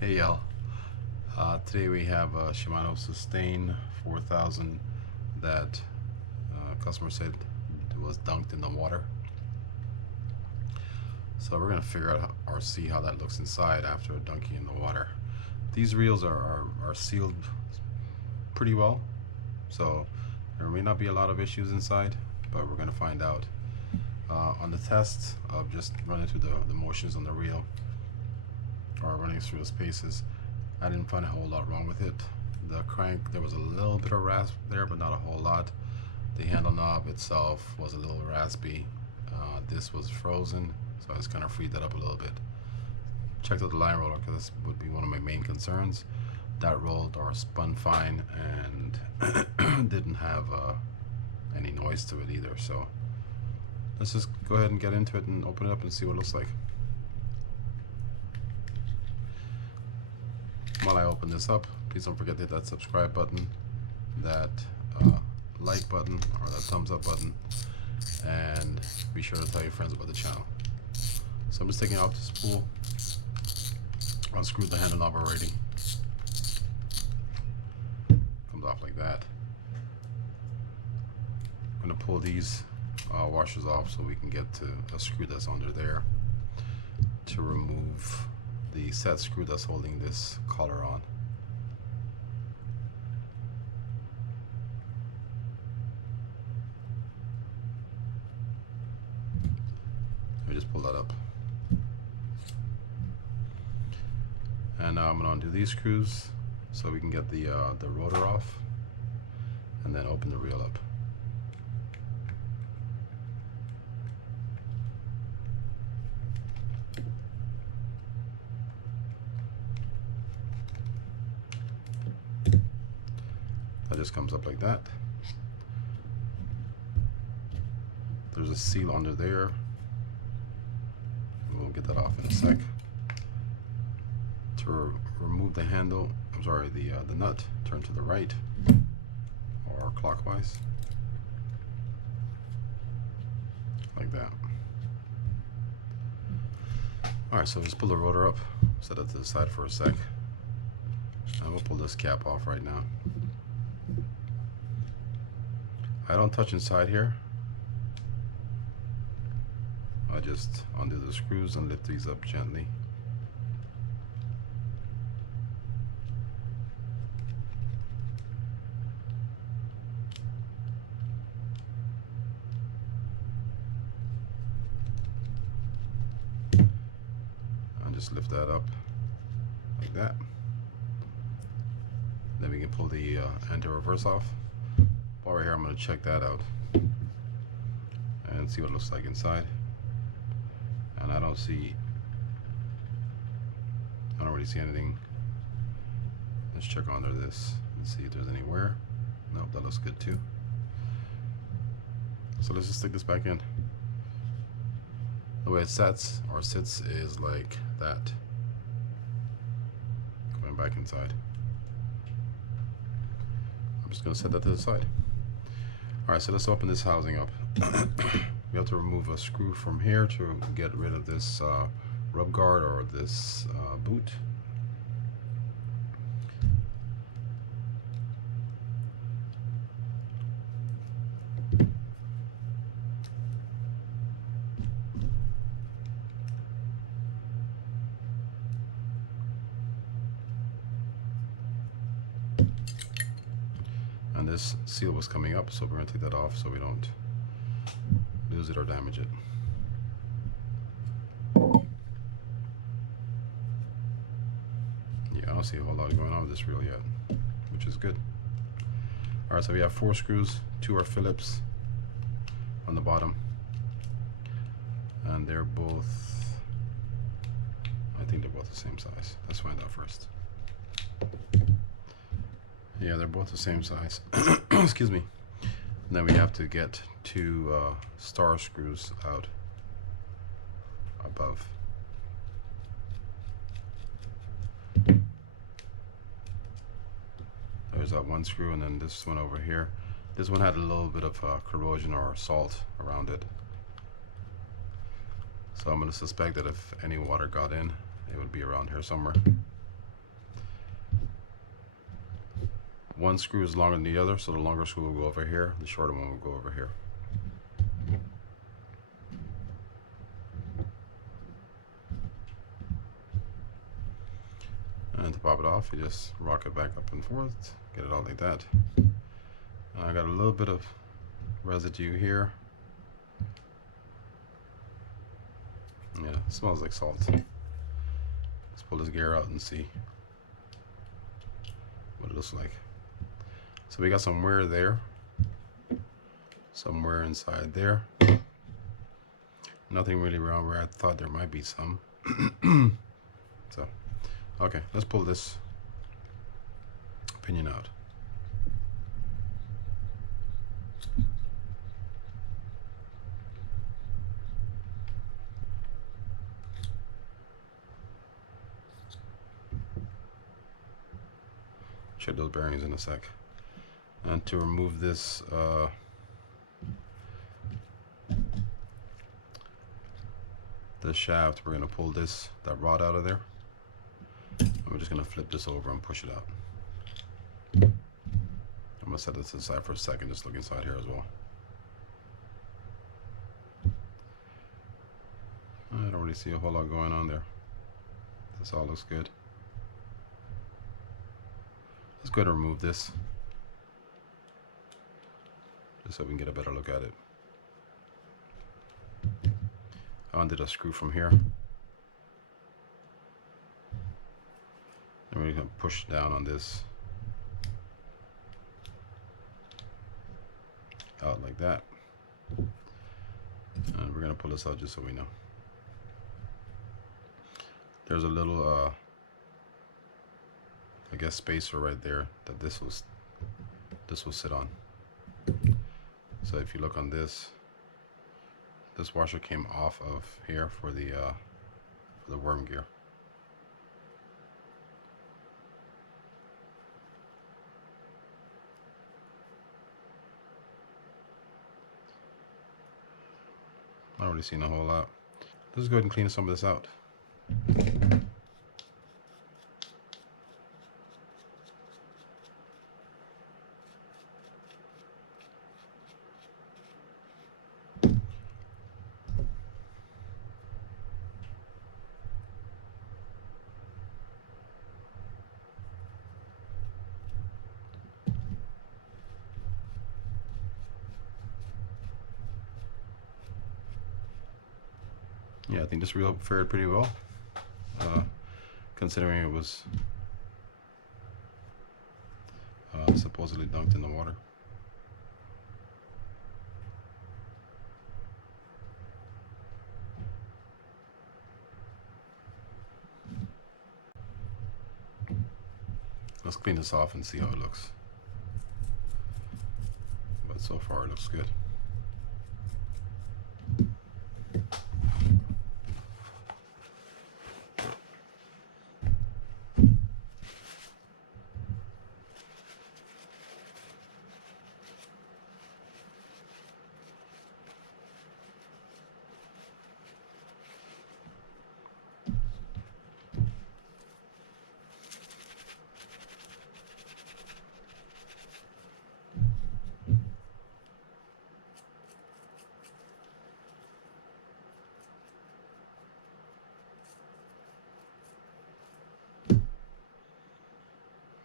Hey y'all, today we have a Shimano Sustain 4000 that customer said was dunked in the water. So we're going to figure out or see how that looks inside after dunking in the water. These reels are sealed pretty well, so there may not be a lot of issues inside, but we're going to find out. On the test of just running through the motions on the reel, or running through the spaces, I didn't find a whole lot wrong with it. The crank, there was a little bit of rasp there, but not a whole lot. The handle knob itself was a little raspy. This was frozen, so I just kind of freed that up a little bit. Checked out the line roller because this would be one of my main concerns. That rolled or spun fine and didn't have any noise to it either. So let's just go ahead and get into it and open it up and see what it looks like. While I open this up, please don't forget to hit that subscribe button, that like button, or that thumbs up button, and be sure to tell your friends about the channel. So I'm just taking off the spool. Unscrewed the handle knob already. Comes off like that. I'm going to pull these washers off so we can get to a screw that's under there to remove the set screw that's holding this collar on. Let me just pull that up. And now I'm going to undo these screws so we can get the rotor off and then open the reel up. That just comes up like that. There's a seal under there. We'll get that off in a sec. To remove the handle, I'm sorry, the nut, turn to the right or clockwise, like that. All right, so just pull the rotor up, set it to the side for a sec, and we'll pull this cap off right now. I don't touch inside here. I just undo the screws and lift these up gently. And just lift that up like that. Then we can pull the anti-reverse off. While we're here, I'm going to check that out and see what it looks like inside. And I don't really see anything. Let's check under this and see if there's any wear. Nope, that looks good too. So let's just stick this back in. The way it sits is like that. Going back inside. I'm just going to set that to the side. Alright, so let's open this housing up. We have to remove a screw from here to get rid of this rub guard or this boot. And this seal was coming up, so we're going to take that off so we don't lose it or damage it. Yeah, I don't see a whole lot going on with this reel yet, which is good. Alright, so we have 4 screws, 2 are Phillips on the bottom, and they're both, I think they're both the same size. Let's find out first. Yeah, they're both the same size. Excuse me. And then we have to get 2 star screws out above. There's that one screw, and then this one over here. This one had a little bit of corrosion or salt around it. So I'm going to suspect that if any water got in, it would be around here somewhere. one screw is longer than the other, so the longer screw will go over here, the shorter one will go over here. And to pop it off, you just rock it back up and forth, get it all like that. I got a little bit of residue here. Yeah, it smells like salt. Let's pull this gear out and see what it looks like. So we got some wear there, some wear inside there. Nothing really wrong where I thought there might be some. So, okay, let's pull this pinion out. Check those bearings in a sec. And to remove this the shaft, we're going to pull that rod out of there. And we're just going to flip this over and push it out. I'm going to set this aside for a second, just look inside here as well. I don't really see a whole lot going on there. This all looks good. Let's go ahead and remove this, just so we can get a better look at it. I undid a screw from here. And we're going to push down on this out like that. And we're going to pull this out just so we know. There's a little I guess spacer right there that this will sit on. So if you look on this washer came off of here for the worm gear. I don't really see a whole lot. Let's go ahead and clean some of this out. Yeah, I think this reel fared pretty well, considering it was supposedly dunked in the water. Let's clean this off and see how it looks. But so far it looks good.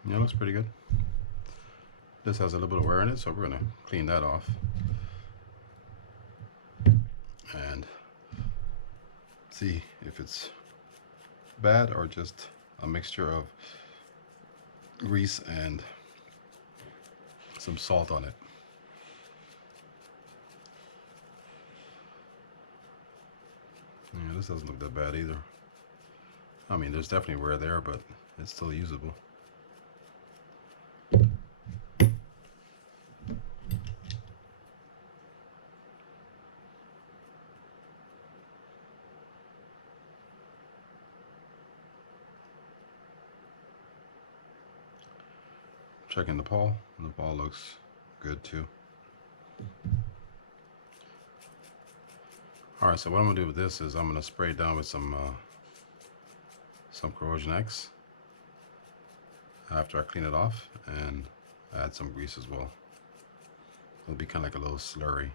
Yeah, looks pretty good. This has a little bit of wear in it, so we're going to clean that off and see if it's bad or just a mixture of grease and some salt on it. Yeah, this doesn't look that bad either. I mean, there's definitely wear there, but it's still usable. Checking the pawl, and the pawl looks good too. Alright, so what I'm going to do with this is I'm going to spray it down with some Corrosion X after I clean it off, and add some grease as well. It'll be kind of like a little slurry.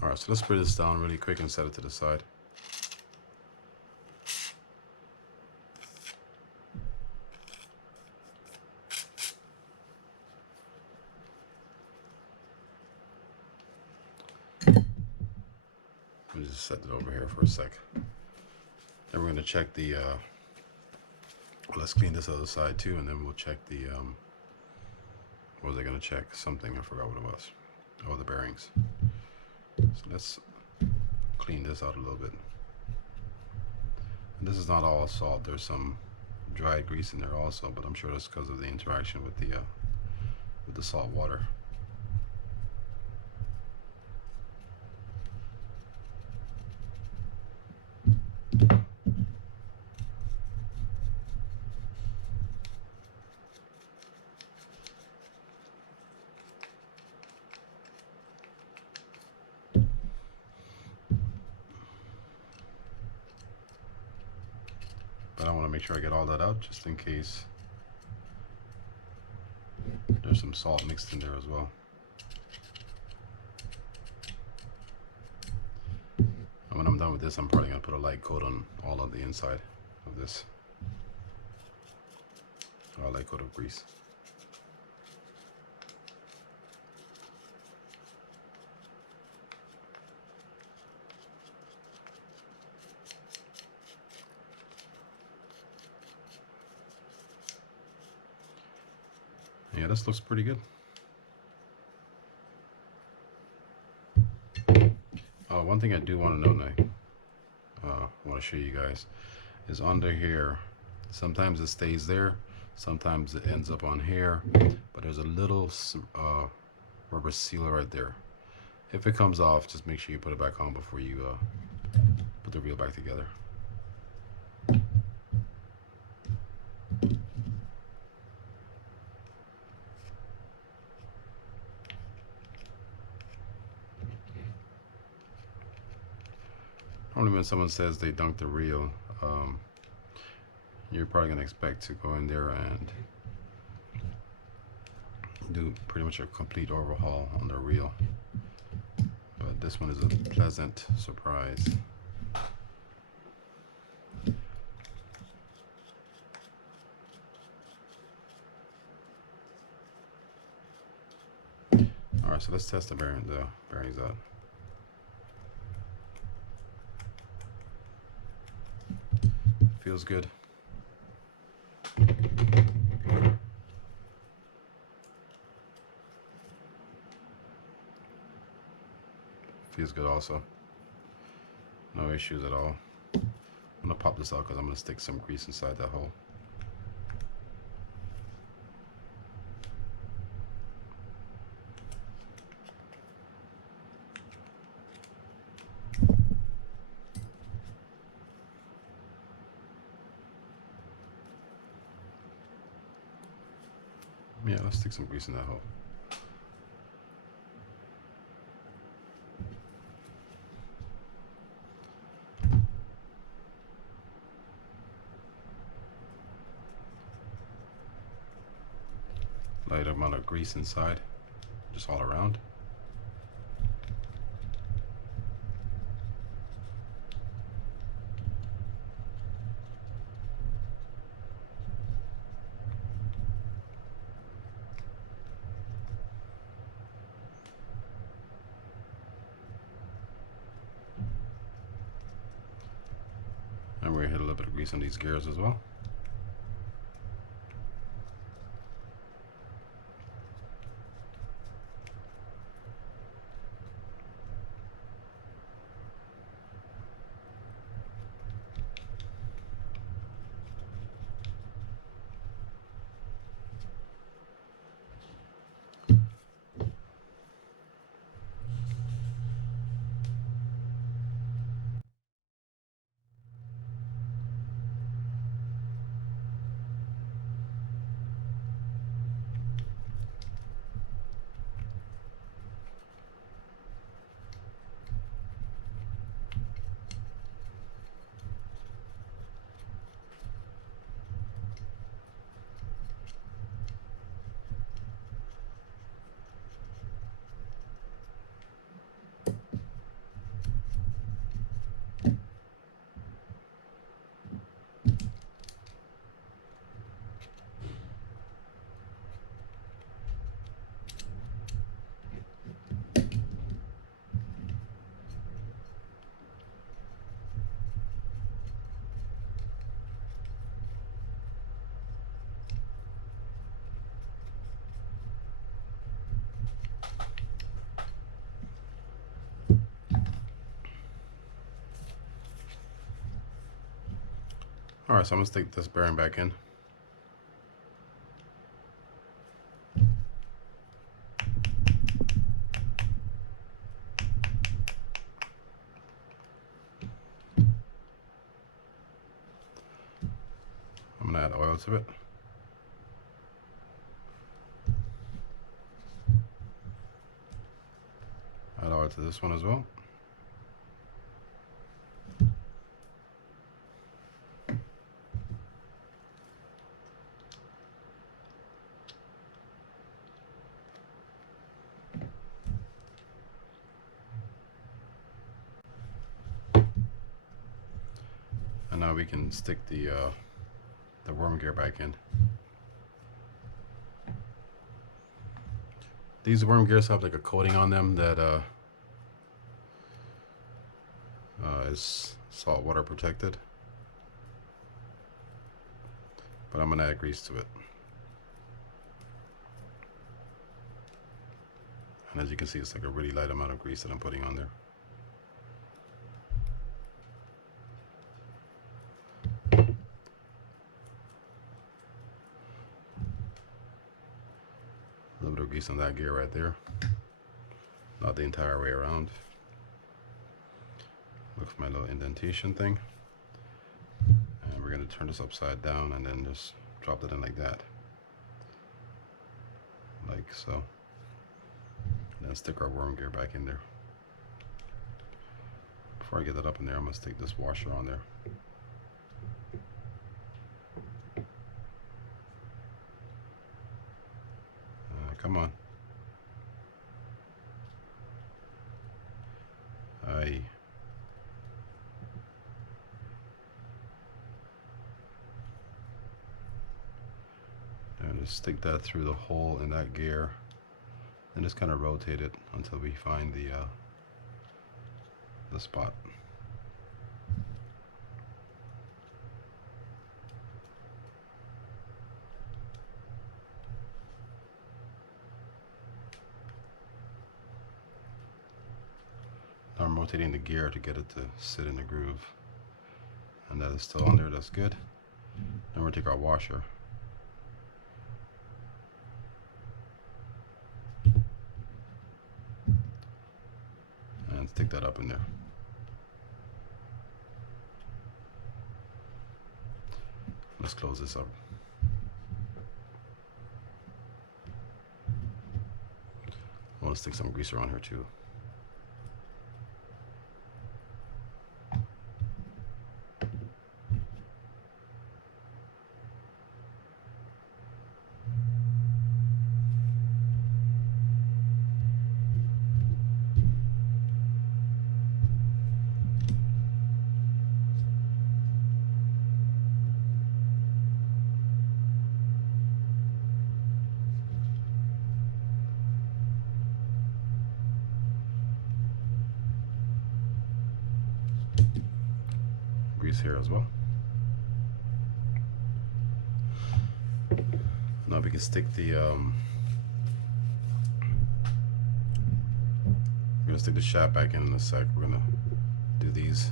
All right, so let's spray this down really quick and set it to the side. Let me just set it over here for a sec. Then we're going to check the, well, let's clean this other side too, and then we'll check the, what was I going to check? Something, I forgot what it was. Oh, the bearings. So let's clean this out a little bit. And this is not all salt. There's some dried grease in there also, but I'm sure that's because of the interaction with the salt water. But I want to make sure I get all that out just in case there's some salt mixed in there as well. And when I'm done with this, I'm probably going to put a light coat on all of the inside of this. Or a light coat of grease. Yeah, this looks pretty good. One thing I do want to know now, I want to show you guys, is under here. Sometimes it stays there, sometimes it ends up on here, but there's a little rubber sealer right there. If it comes off, just make sure you put it back on before you put the reel back together. Normally when someone says they dunked the reel, you're probably going to expect to go in there and do pretty much a complete overhaul on the reel. But this one is a pleasant surprise. Alright, so let's test the bearings out. Feels good. Feels good also. No issues at all. I'm gonna pop this out because I'm gonna stick some grease inside that hole. Yeah, let's stick some grease in that hole. Light amount of grease inside, just all around. And we're gonna hit a little bit of grease on these gears as well. Alright, so I'm going to stick this bearing back in. I'm going to add oil to it. Add oil to this one as well. And now we can stick the worm gear back in. These worm gears have like a coating on them that is saltwater protected, but I'm gonna add grease to it. And as you can see, it's like a really light amount of grease that I'm putting on there. A little bit of grease on that gear right there, not the entire way around. Look for my little indentation thing, and we're going to turn this upside down and then just drop it in like that, like so, and then stick our worm gear back in there. Before I get that up in there, I'm going to stick this washer on there. Come on. Aye. And just stick that through the hole in that gear, and just kind of rotate it until we find the spot. Now I'm rotating the gear to get it to sit in the groove, and that is still on there. That's good. Then we're going to take our washer and stick that up in there. Let's close this up. I want to stick some grease around here too. Grease here as well. Now we can stick the we're gonna stick the shaft back in a sec. We're gonna do these.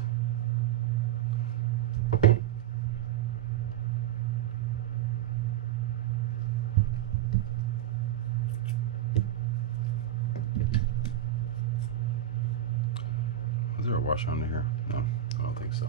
Is there a washer under here? No, I don't think so.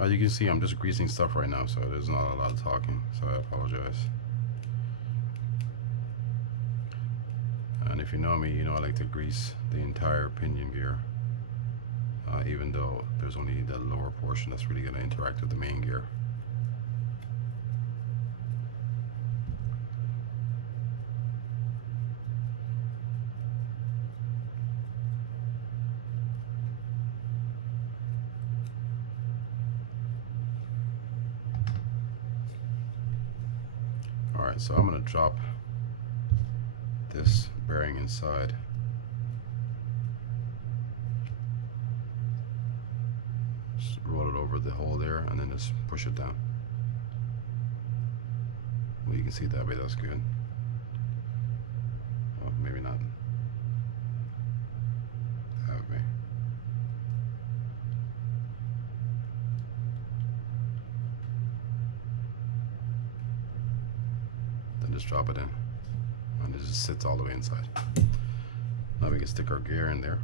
As you can see, I'm just greasing stuff right now, so there's not a lot of talking, so I apologize. And if you know me, you know I like to grease the entire pinion gear, even though there's only the lower portion that's really going to interact with the main gear. Alright, so I'm going to drop this bearing inside. Just roll it over the hole there and then just push it down. Well, you can see that way, that's good. Oh, maybe not. That way. Then just drop it in. And it just sits all the way inside. Now we can stick our gear in there.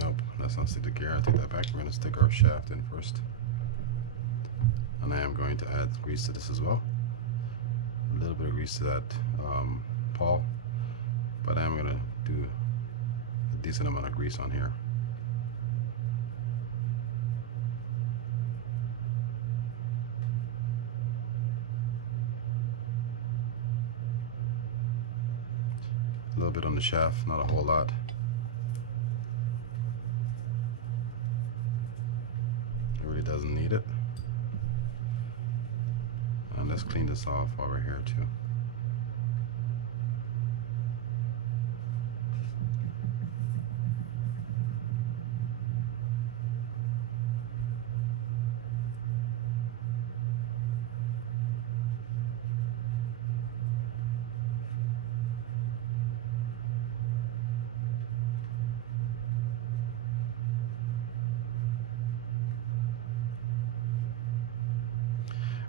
Nope, let's not stick the gear. I take that back. We're going to stick our shaft in first. And I am going to add grease to this as well. A little bit of grease to that pawl. But I am going to do a decent amount of grease on here. A little bit on the shaft, not a whole lot. It really doesn't need it. And let's clean this off while we're here too.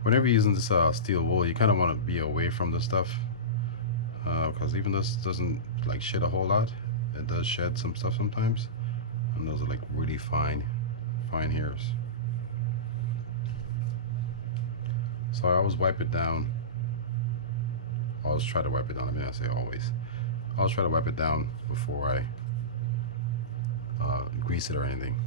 Whenever you're using this steel wool, you kind of want to be away from the stuff, because even though this doesn't like shed a whole lot, it does shed some stuff sometimes, and those are like really fine hairs. So I always wipe it down. I always try to wipe it down. I mean, I say always. I always try to wipe it down before I grease it or anything.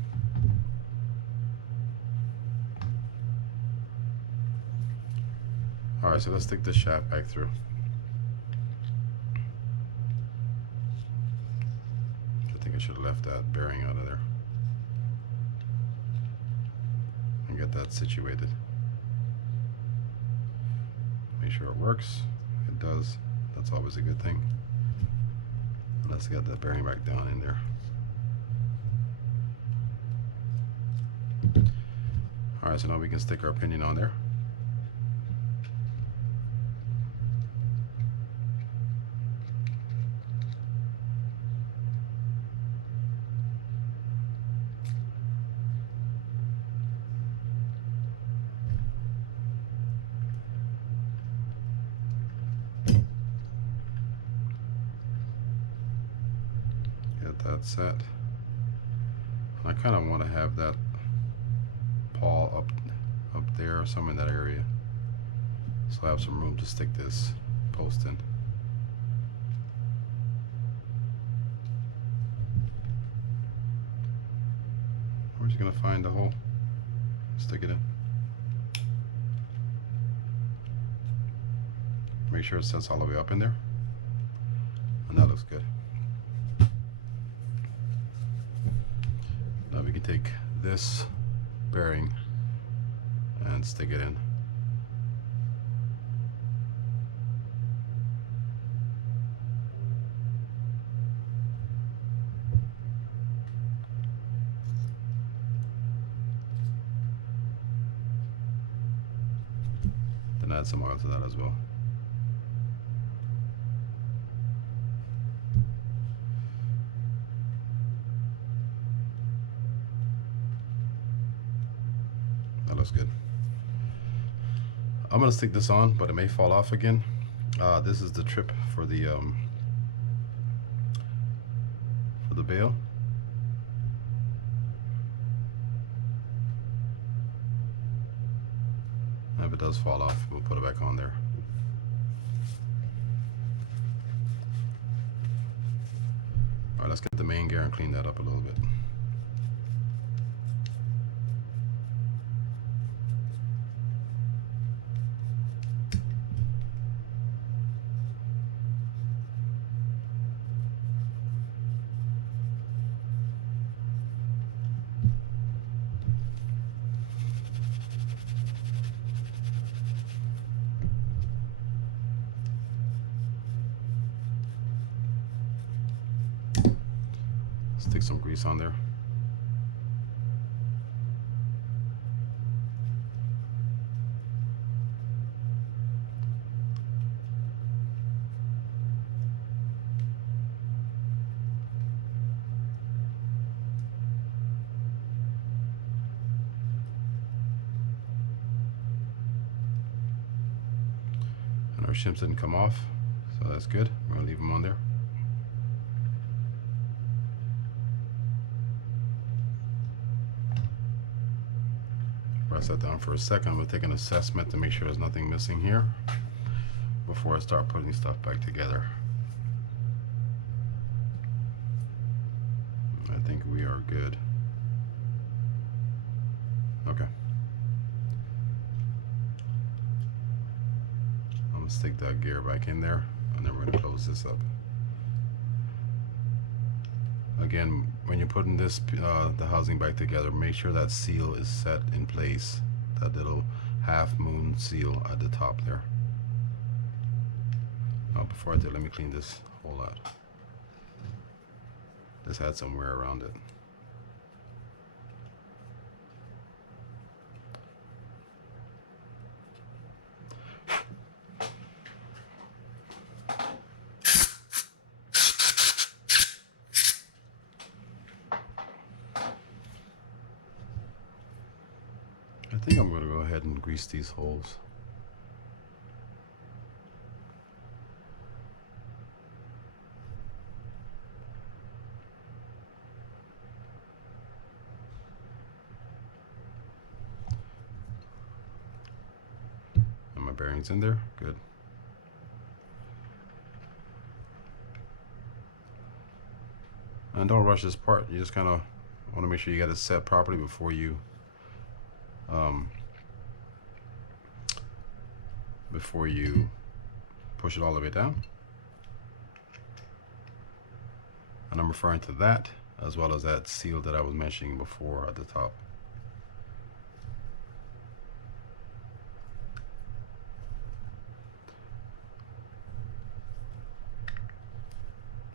Alright, so let's stick the shaft back through. I think I should have left that bearing out of there. And get that situated. Make sure it works. It does. That's always a good thing. Let's get that bearing back down in there. Alright, so now we can stick our pinion on there. That set. I kind of want to have that pawl up there or somewhere in that area, so I have some room to stick this post in. We're just gonna find the hole, stick it in. Make sure it sets all the way up in there, and that looks good. Now we can take this bearing and stick it in. Then add some oil to that as well. That looks good. I'm gonna stick this on, but it may fall off again. This is the trip for the bail. And if it does fall off, we'll put it back on there. All right, let's get the main gear and clean that up a little bit. Stick some grease on there. And our shims didn't come off, so that's good. We're gonna leave them on there. Press that down for a second. I'm gonna take an assessment to make sure there's nothing missing here before I start putting stuff back together. I think we are good. Okay. I'm gonna stick that gear back in there, and then we're gonna close this up. Again, when you're putting this the housing back together, make sure that seal is set in place. That little half moon seal at the top there. Oh, before I do, let me clean this hole out. This had some wear around it. I think I'm going to go ahead and grease these holes. And my bearings in there, good. And don't rush this part. You just kind of want to make sure you got it set properly before you push it all the way down. And I'm referring to that as well as that seal that I was mentioning before at the top.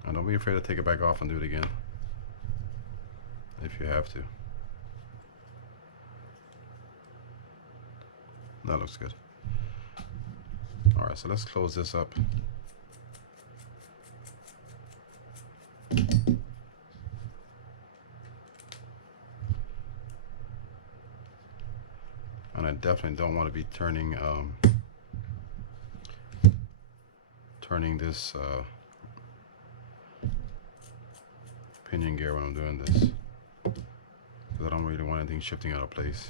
And don't be afraid to take it back off and do it again if you have to. That looks good. All right, so let's close this up. And I definitely don't want to be turning this pinion gear when I'm doing this, because I don't really want anything shifting out of place.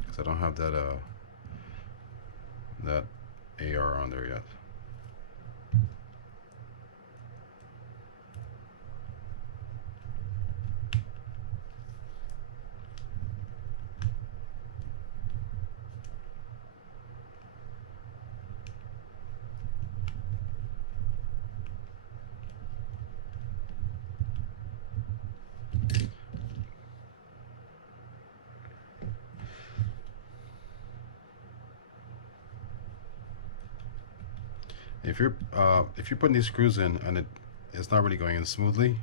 Because I don't have that AR on there yet. If you're putting these screws in and it's not really going in smoothly,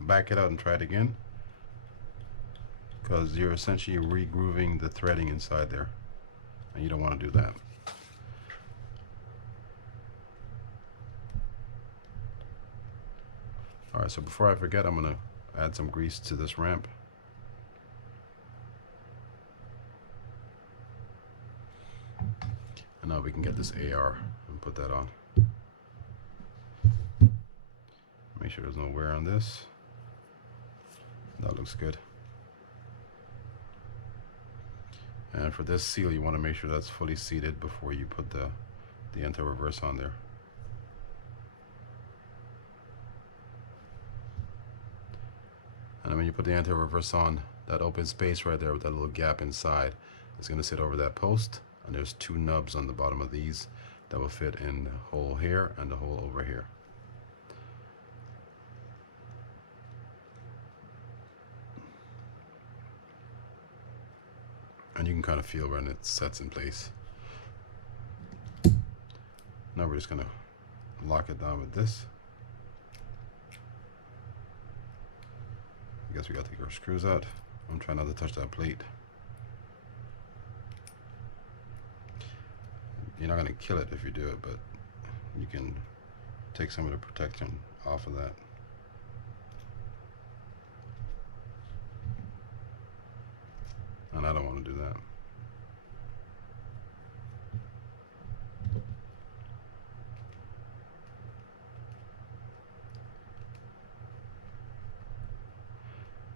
back it out and try it again, because you're essentially re-grooving the threading inside there, and you don't want to do that. All right, so before I forget, I'm gonna add some grease to this ramp. And now we can get this AR and put that on. Make sure there's no wear on this. That looks good. And for this seal, you want to make sure that's fully seated before you put the anti-reverse on there. And then when you put the anti-reverse on, that open space right there with that little gap inside is going to sit over that post, and there's two nubs on the bottom of these that will fit in the hole here and the hole over here. And you can kind of feel when it sets in place. Now we're just gonna lock it down with this. I guess we got to take our screws out. I'm trying not to touch that plate. You're not gonna kill it if you do it, but you can take some of the protection off of that. And I don't want to do that.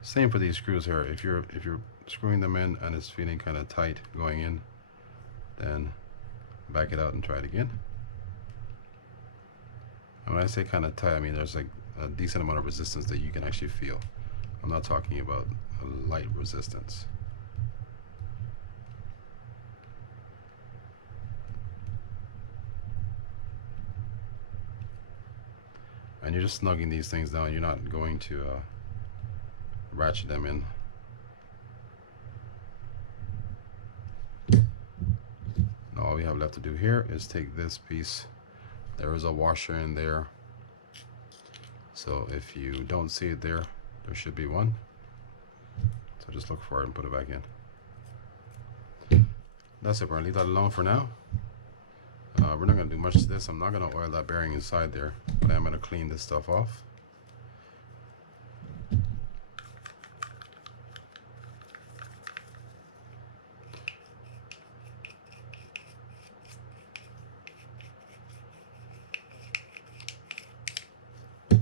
Same for these screws here. If you're screwing them in and it's feeling kind of tight going in, then back it out and try it again. And when I say kind of tight, I mean there's like a decent amount of resistance that you can actually feel. I'm not talking about a light resistance. And you're just snugging these things down. You're not going to ratchet them in. Now all we have left to do here is take this piece. There is a washer in there. So if you don't see it there, there should be one. So just look for it and put it back in. That's it. We're gonna leave that alone for now. We're not going to do much to this. I'm not going to oil that bearing inside there, but I'm going to clean this stuff off. That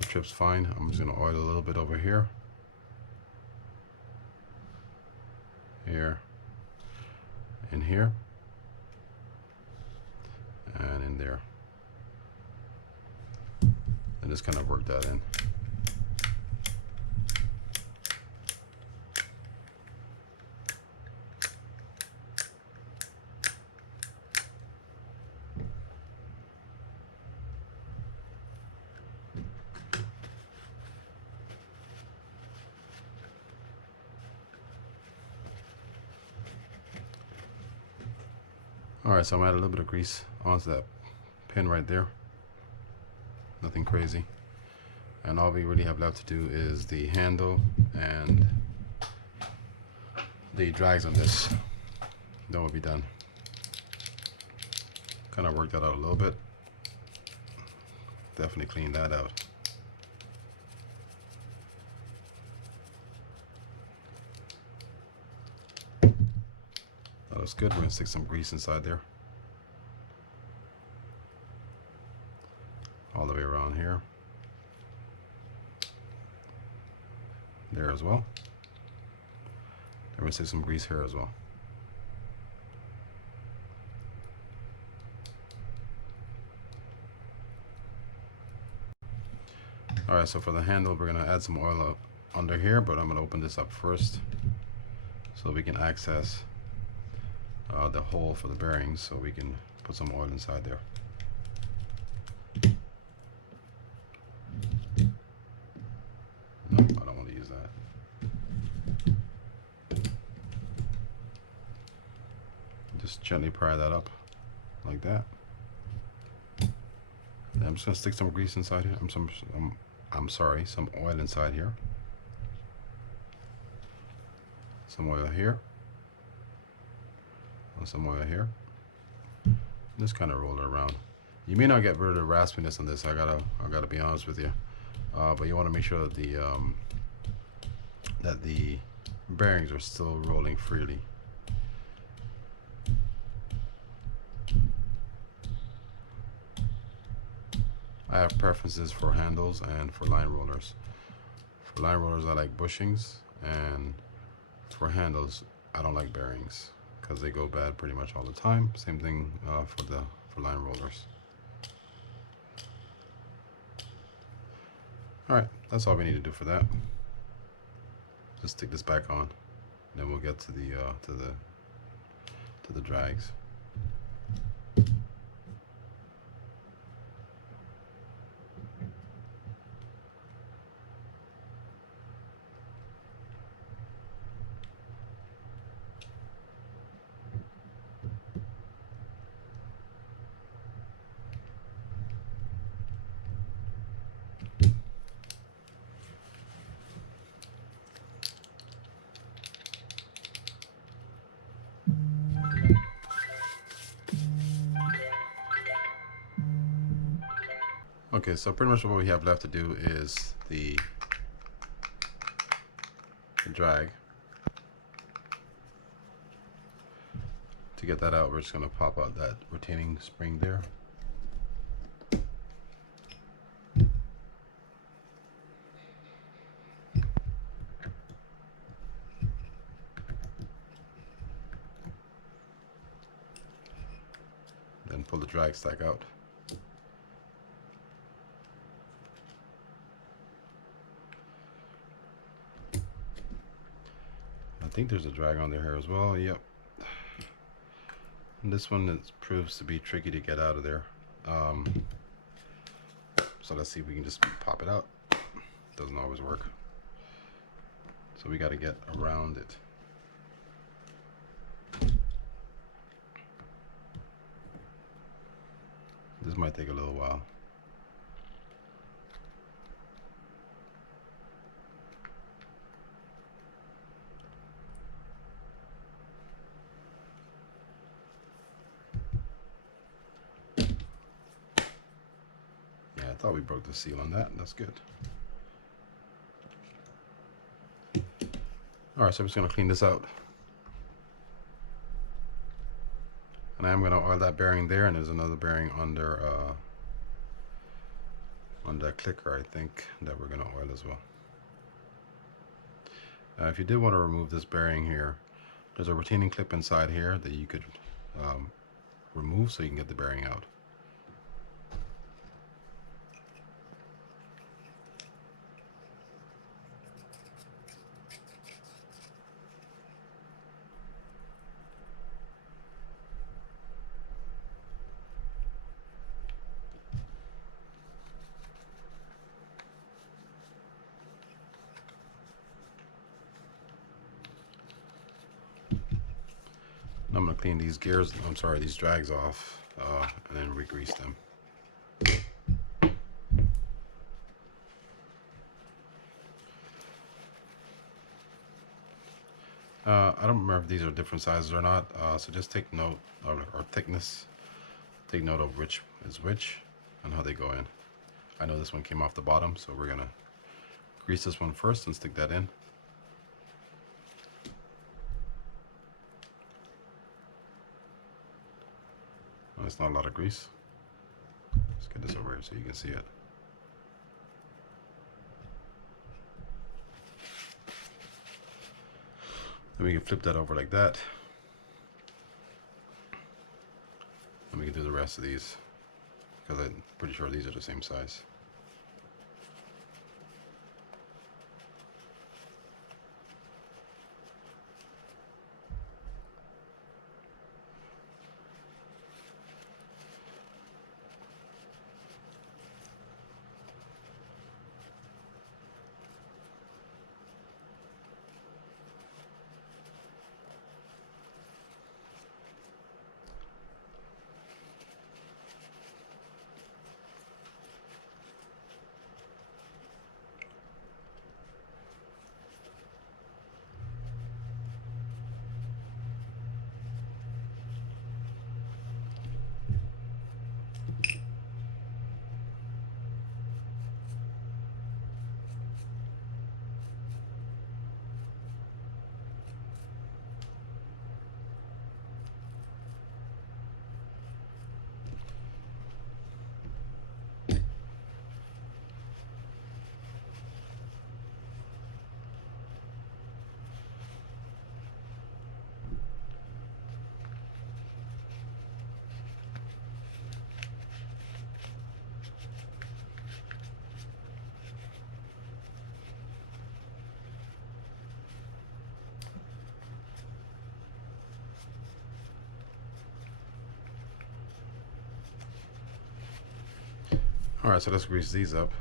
trip's fine. I'm just going to oil a little bit over here. Here. In here. And in there, and just kind of work that in. All right, so I'm gonna add a little bit of grease onto that pin right there. Nothing crazy. And all we really have left to do is the handle and the drags on this. Then we'll be done. Kind of work that out a little bit. Definitely clean that out. That looks good. We're gonna stick some grease inside there. All the way around here. There as well. Then we'll stick some grease here as well. Alright, so for the handle, we're gonna add some oil up under here, but I'm gonna open this up first so we can access the hole for the bearings, so we can put some oil inside there. No, I don't want to use that. Just gently pry that up like that. And I'm just gonna stick some grease inside here. I'm sorry, some oil inside here. Some oil here. And some oil here. Just kind of roll it around. You may not get rid of the raspiness on this. I gotta be honest with you. But you want to make sure that the bearings are still rolling freely. I have preferences for handles and for line rollers. For line rollers, I like bushings, and for handles, I don't like bearings because they go bad pretty much all the time. Same thing for line rollers. All right, that's all we need to do for that. Just stick this back on, then we'll get to the drags. Okay, so pretty much what we have left to do is the drag. To get that out, we're just going to pop out that retaining spring there. Then pull the drag stack out. I think there's a drag on there here as well. Yep. And this one proves to be tricky to get out of there. So let's see if we can just pop it out. Doesn't always work. So we got to get around it. This might take a little while. I thought we broke the seal on that. That's good. Alright, so I'm just going to clean this out. And I am going to oil that bearing there, and there's another bearing under on that clicker, I think, that we're going to oil as well. If you did want to remove this bearing here, there's a retaining clip inside here that you could remove so you can get the bearing out. I'm going to clean these gears, these drags off, and then re-grease them. I don't remember if these are different sizes or not, so just take note of or thickness. Take note of which is which and how they go in. I know this one came off the bottom, so we're going to grease this one first and stick that in. It's not a lot of grease. Let's get this over here so you can see it. Then we can flip that over like that. And we can do the rest of these, because I'm pretty sure these are the same size. Alright, so let's grease these up.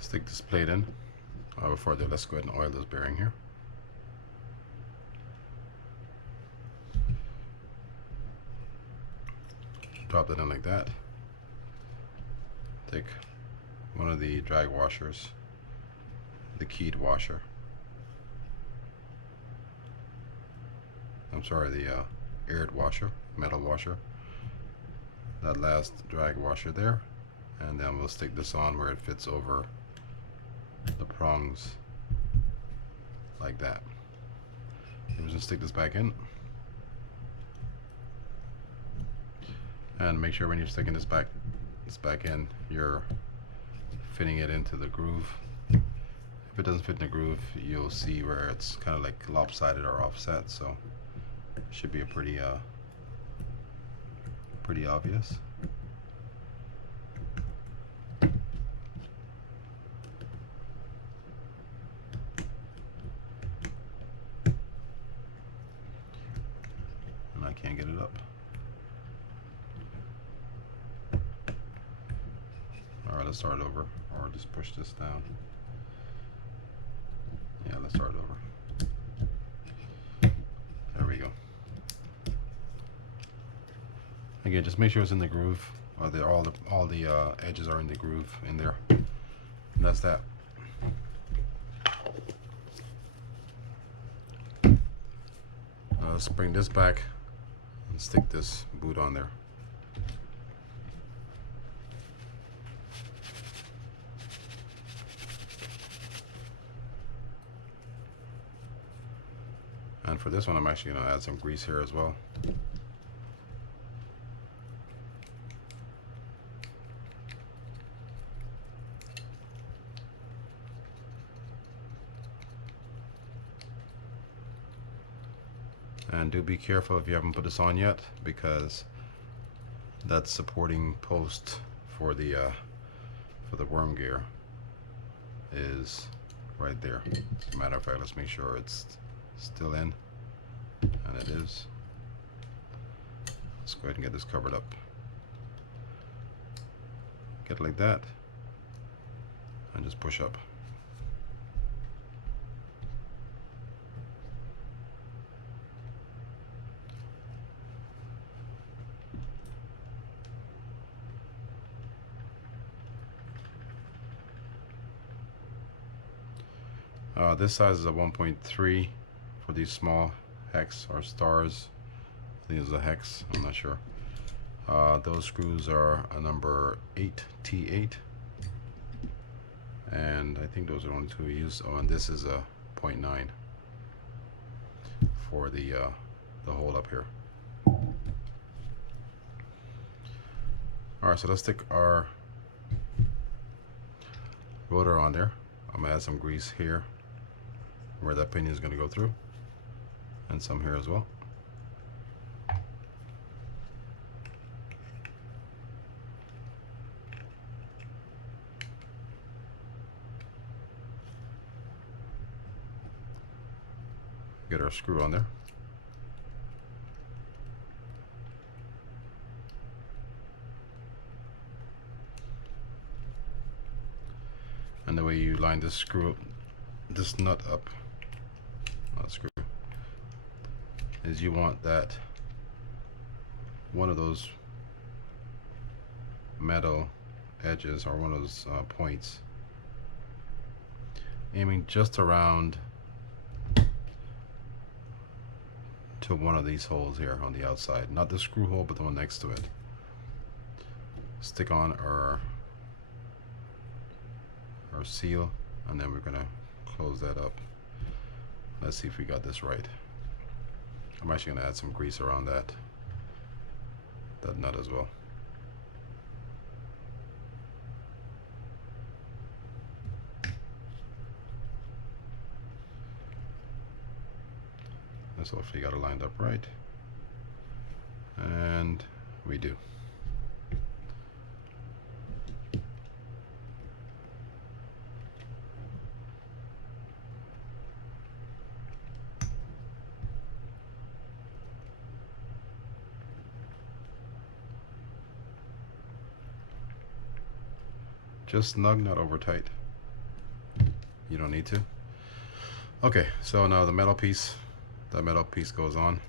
Stick this plate in. Before that, let's go ahead and oil this bearing here. Drop it in like that. Take one of the drag washers, the keyed washer. I'm sorry, the aired washer, metal washer. That last drag washer there, and then we'll stick this on where it fits over the prongs like that. We'll just stick this back in, and make sure when you're sticking this back in, you're fitting it into the groove. If it doesn't fit in the groove, you'll see where it's kind of like lopsided or offset, so it should be a pretty obvious. And I can't get it up. Alright, let's start over, or just push this down. Yeah, let's start over. There we go. Again, just make sure it's in the groove. All the edges are in the groove in there. And that's that. Let's bring this back and stick this boot on there. And for this one, I'm actually going to add some grease here as well. And do be careful if you haven't put this on yet, because that supporting post for the worm gear is right there. As a matter of fact, let's make sure it's still in, and it is. Let's go ahead and get this covered up. Get it like that, and just push up. This size is a 1.3 for these small hex or stars. I think it's a hex, I'm not sure. Those screws are a number 8T8, and I think those are the only two we use. Oh, and this is a 0.9 for the hole up here. Alright, so let's stick our rotor on there. I'm gonna add some grease here where that pinion is going to go through, and some here as well. Get our screw on there. And the way you line this nut up, not screw, is you want that one of those metal edges, or one of those points, aiming just around to one of these holes here on the outside, not the screw hole but the one next to it. Stick on our seal, and then we're gonna close that up. Let's see if we got this right. I'm actually gonna add some grease around that nut as well. Let's hopefully got it lined up right, and we do. Just snug, not over tight. you don't need to. Okay, so now the metal piece, that metal piece goes on.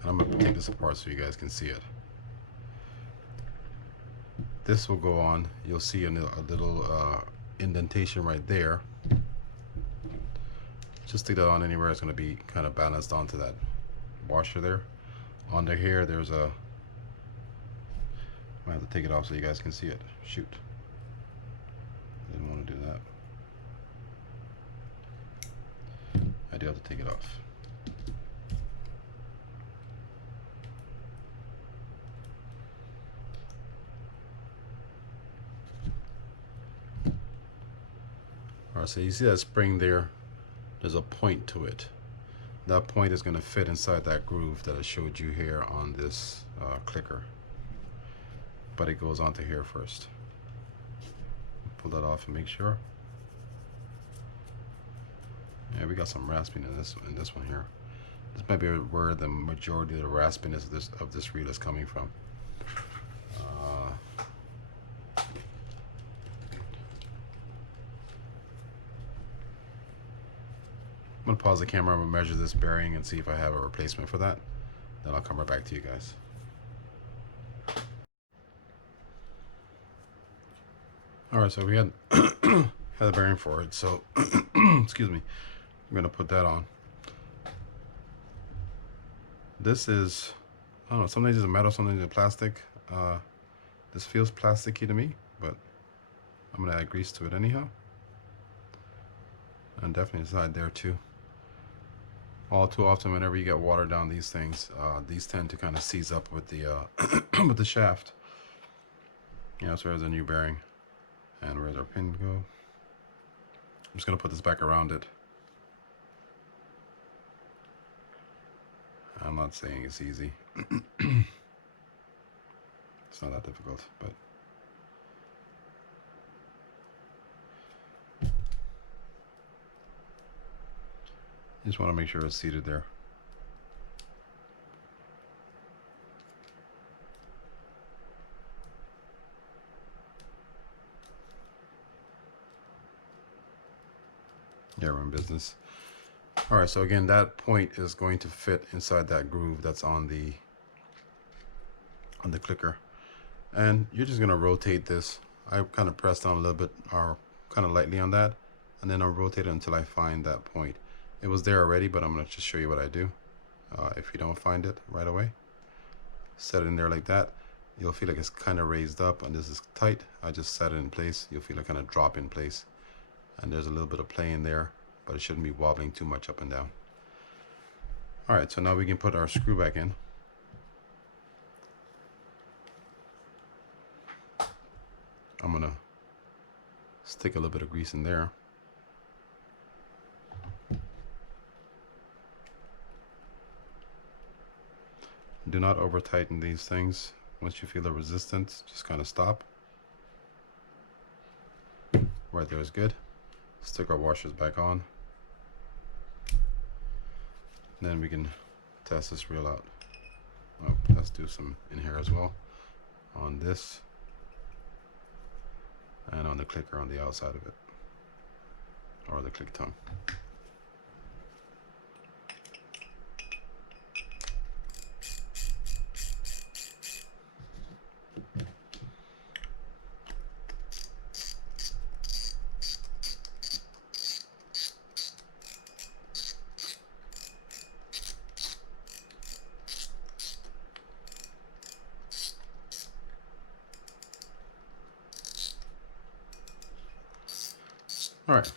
And I'm going to take this apart so you guys can see it. This will go on. You'll see a little indentation right there. Just stick that on anywhere. It's going to be kind of balanced onto that washer there. Under here, there's a... I have to take it off so you guys can see it. Shoot. Didn't want to do that. I do have to take it off. Alright, so you see that spring there? There's a point to it. That point is going to fit inside that groove that I showed you here on this clicker. But it goes onto here first. Pull that off and make sure. Yeah, we got some rasping in this one here. This might be where the majority of the raspiness of this reel is coming from. I'm gonna pause the camera and measure this bearing and see if I have a replacement for that. Then I'll come right back to you guys. Alright, so we had the bearing for it, so excuse me. I'm gonna put that on. This is, I don't know, sometimes it's a metal, sometimes it's a plastic. This feels plasticky to me, but I'm gonna add grease to it anyhow. And definitely inside there too. All too often, whenever you get water down these things, these tend to kind of seize up with the with the shaft. Yeah, so there's a new bearing. And where's our pin go? I'm just gonna put this back around it. I'm not saying it's easy. It's not that difficult, but just want to make sure it's seated there. Yeah, we're in business. All right, so again, that point is going to fit inside that groove that's on the clicker, and you're just gonna rotate this. I kind of press down a little bit, or kind of lightly on that, and then I'll rotate it until I find that point. It was there already, but I'm gonna just show you what I do. If you don't find it right away, set it in there like that. You'll feel like it's kind of raised up, and this is tight. I just set it in place. You'll feel it kind of drop in place, and there's a little bit of play in there, but it shouldn't be wobbling too much up and down. All right, so now we can put our screw back in. I'm gonna stick a little bit of grease in there. Do not over tighten these things. Once you feel the resistance, just kind of stop. Right there is good. Stick our washers back on. Then we can test this reel out. Oh, let's do some in here as well. On this. And on the clicker on the outside of it. Or the click tongue. All right.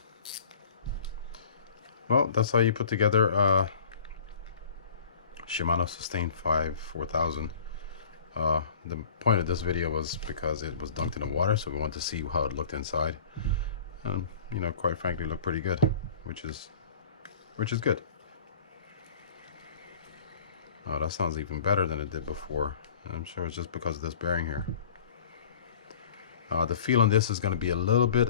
Well, that's how you put together Shimano Sustain 4000. The point of this video was because it was dunked in the water, so we wanted to see how it looked inside. And you know, quite frankly, it looked pretty good, which is good. Oh, that sounds even better than it did before. I'm sure it's just because of this bearing here. The feel on this is going to be a little bit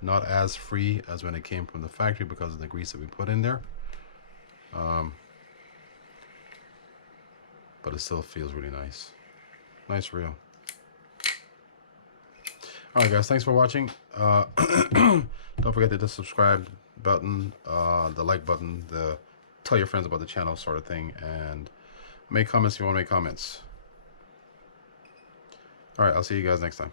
not as free as when it came from the factory because of the grease that we put in there. But it still feels really nice. Nice reel. Alright guys, thanks for watching. Don't forget to hit the subscribe button, the like button, the tell your friends about the channel sort of thing, and make comments if you want to make comments. Alright, I'll see you guys next time.